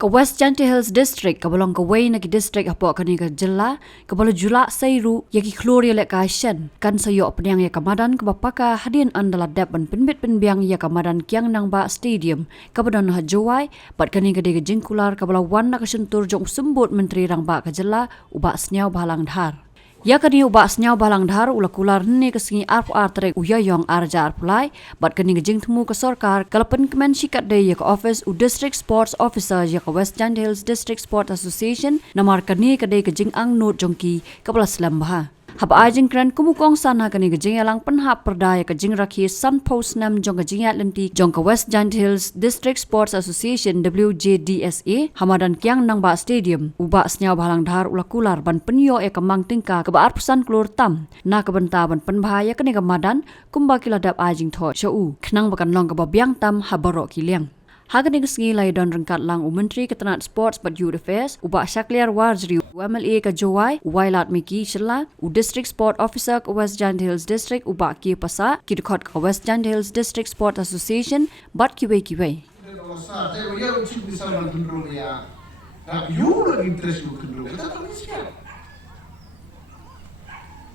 Ka West Janti Hills District ka bolong ka Way na ki district apo kani ka jela ka bolo jula sairu ya ki klur ya lek ka shen kan sayo penyang ya kamadan ka bapaka hadin andala dep ban pynbit pynbiang ya kamadan kiang nang ba stadium ka badan ha Jowai bat kani ka de ka jingkular ka bala wan na ka sentur jong sembut menteri rang ba ka jela uba Sniawbhalang Dhar. Ya kani uba Sniawbhalang Dhar ula kular ne kesingi ar trek uya yong arja arpulai bat kani ngejing temu ke sorkar kalapan kemen sikat de ya ke office u district sports officer ya ke West Janti Hills District Sport Association namar kani ke de kejing ang not jongki kepala selam bah. Hab ajing kran kumukong sana kani kejing yalang penhap perda ya kejing rakhi sun post nam jong kejing at lenti jong ke West Janti Hills District Sports Association WJDSA hamadan kiang nang ba stadium uba Sniawbhalang Dhar ula kular ban pynïoh ya kemang tingka ke baar pesan klur tam na ke benta ban penbahaya kani ke madan kumba kiladap ajing tho shau kenang bakan long ke babiang tam habarok kiliang. Hagan sengi lai don rengkat lang Menteri Ketenat Sports but Youth Affairs uba Syakliar Warjri UMLA ke Jowai Wailat Miki Shilla u District Sport Officer ke West Janti Hills District uba Ki Pasa ki dekot ke West Janti Hills District Sport Association bat kiwe.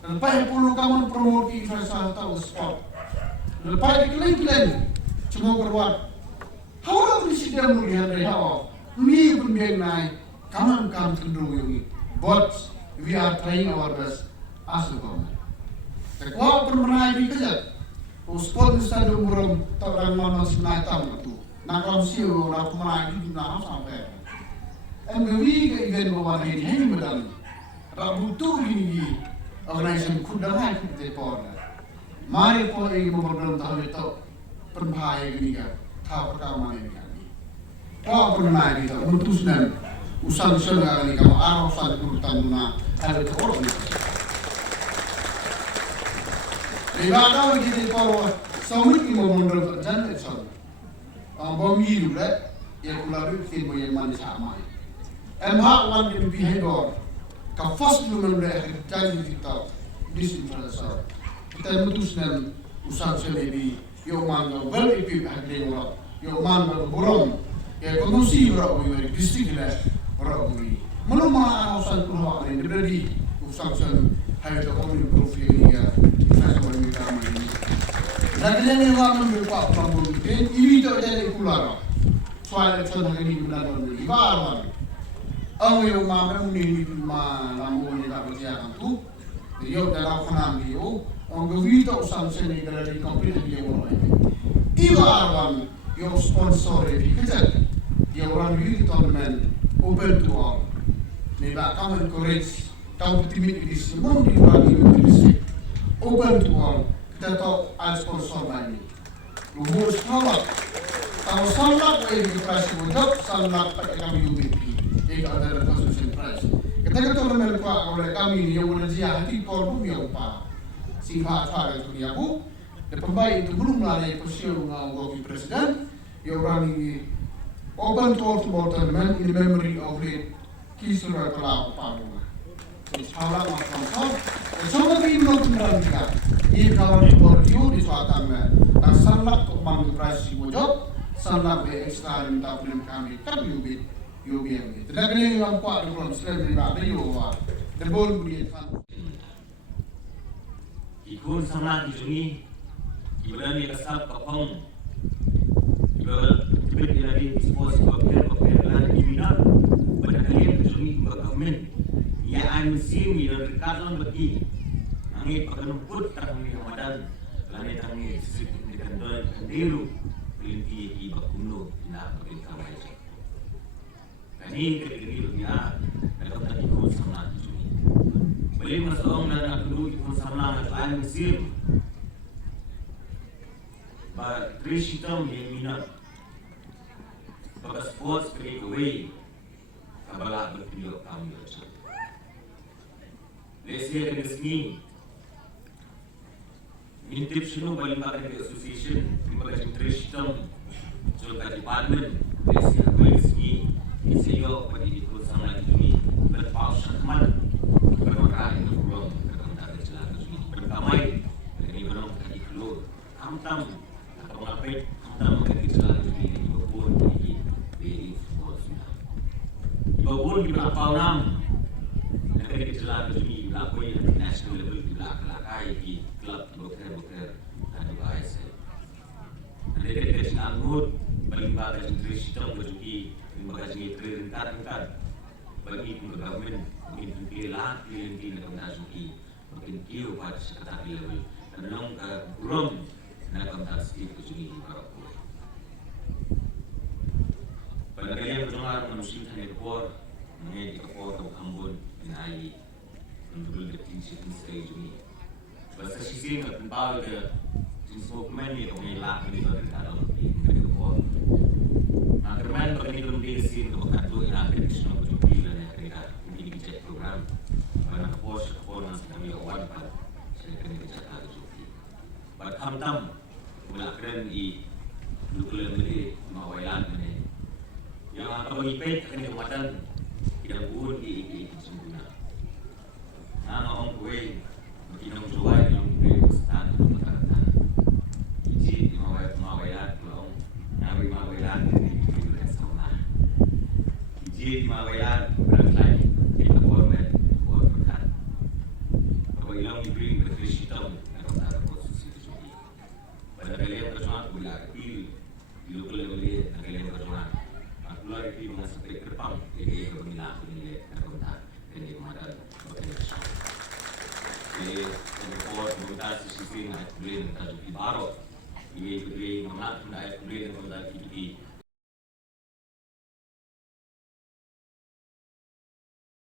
Lepas 10 kamu promosi infrastruktur sport. Lepas iklan cuma berbuat. How presiden melihat rehat, me pynbiang naik, kamu cenderung ini. But we are trying our best as a government. Kalau permenai dikejar, sport stadium burung tak orang mana sebenarnya tahu tu. Nak langsung nak permenai di mana sampai. And we ke event bawa ini hanya medan. Rabutu ini organisasi kudahan kita pun. Mari pun ini memperdalam tahun itu permahaya ini kan. Tahu perkara ini kami. Tahu pernah kita memutuskan usaha ini kamu arahan urutan mana ada teror. Lepas itu kita bawa sambil kita memandang jangan itu. Bami juga yang kular itu yang mana sama. Empat orang yang behavior. Ka first woman yang jadi kita disinfrastruktur. Kita memutuskan usaha ini. Yo mangga bal epi hadle wala yo mangga borom ya komusi wala o yori district la wala o yori mano ma hausan kurwa ne dedi usangsan hayo to komi profi ya fasa wala mi kama ni dadle ne wa man be pa pambo ten imi to dele kulara swala to na ni bulan ni ba ang yo ma ni ma lambo ni ta betia kan tu yo dala khana mi yo ang gawito usang sene galari complete dia wala iwa awan yung sponsor di kecil dia orang youth tournament open to all ni ba kami encourage kau timit di semua di bagi menteri open to all kita tahu as sponsor bani luhur sahabat kalau sahabat ini prize wujud sahabat pakai kami UBP ini ada concession prize kita tournament oleh kami yang bekerja hati korban yang apa sehingga apa itu dia bu, pembaik itu belum lari posisi ngawal presiden, yang orang ini open to all tournament in memory of the Kyrwoh pelaku paru. Salah macam semua ini belum terangkat. Ini kalau di Kyrwoh di selatan dan sangat menginspirasi wujud, sangat ekstra yang tak boleh kami kan UBM. Tidak kena yang kuat di dalam Islam di bawah Jowai. Debol berikan. Ikut sama di sini, ibarat ni kesal kapang, ibarat dia di dispose pakai dan diminat pada kalian di sini government, ia ansim ia rekatan bagi, angin pakai put tangi Ramadan, langit tangi sesuatu di kantor kandiru, pelinti ibak kuno ina pakai kawai. Kani kerja dalam tadi ikut sama di sini. Beli masuk dan nak dulu ikut sama dengan musim. But Krishitam yang minat pada sports breakaway kabalah berpindah kami. Lesia dengan sini mintip Shillong Mail association ibarat Krishitam sulka department lesia dengan sini isyo pada ikut sama ini berpausan kemana bermakai belum terkena jalan ini pertama ini belum terjadi klur hamtam atau ngapain hamtam terjadi jalan ini pun di sports Ambon di belakang nam. Negeri kejelang kejuni belakang yang national level di belakang di klub boker dan juga ASL. Negeri kejelang anggut bagi bagai jenis sistem berjuki bagi jenis terengkat bagi penggamen mungkin pilih di negara juki mungkin kio pada sekretari level dan nong burung nak kontasi kejuni baru. Pada kalian berdengar manusia hanya kepor, mengenai kepor atau Ambon mengenai menurut definisi saya ini. Bahasa sisi tentang ke jenis dokumen itu mengelak ini dari dalam mengenai kepor. Nah, kerana bagi kemudian sini kebakan tu yang akan disenang berjumpa dan yang akan mungkin dicek program. Pada kepor yang sedang dilakukan pada saya akan dicek lagi jumpa. Pada hamtam melakukan i lukulan negeri mawailan ini. Yang akan mengipet akan kekuatan tidak pun di sempurna. Nama orang kue berkinong Jowai yang diberi kestaan untuk perkataan. Iji di mawailan pulau, nawi mawailan dari diberi sama. Iji di mawailan berangkai di performen perkat. Kalau ilang diberi berkrisitong dalam taraf posisi tersebut. Pada kalian berjuang bila pilih di lokal oleh kalian berjuang. Pulau itu masuk ke depan, jadi berminat ini terbentak dan dimakan bekerja. Jadi tempur mengutas sisi naik kulit dan juga baru, ini mengenai mengenai kulit dan mengenai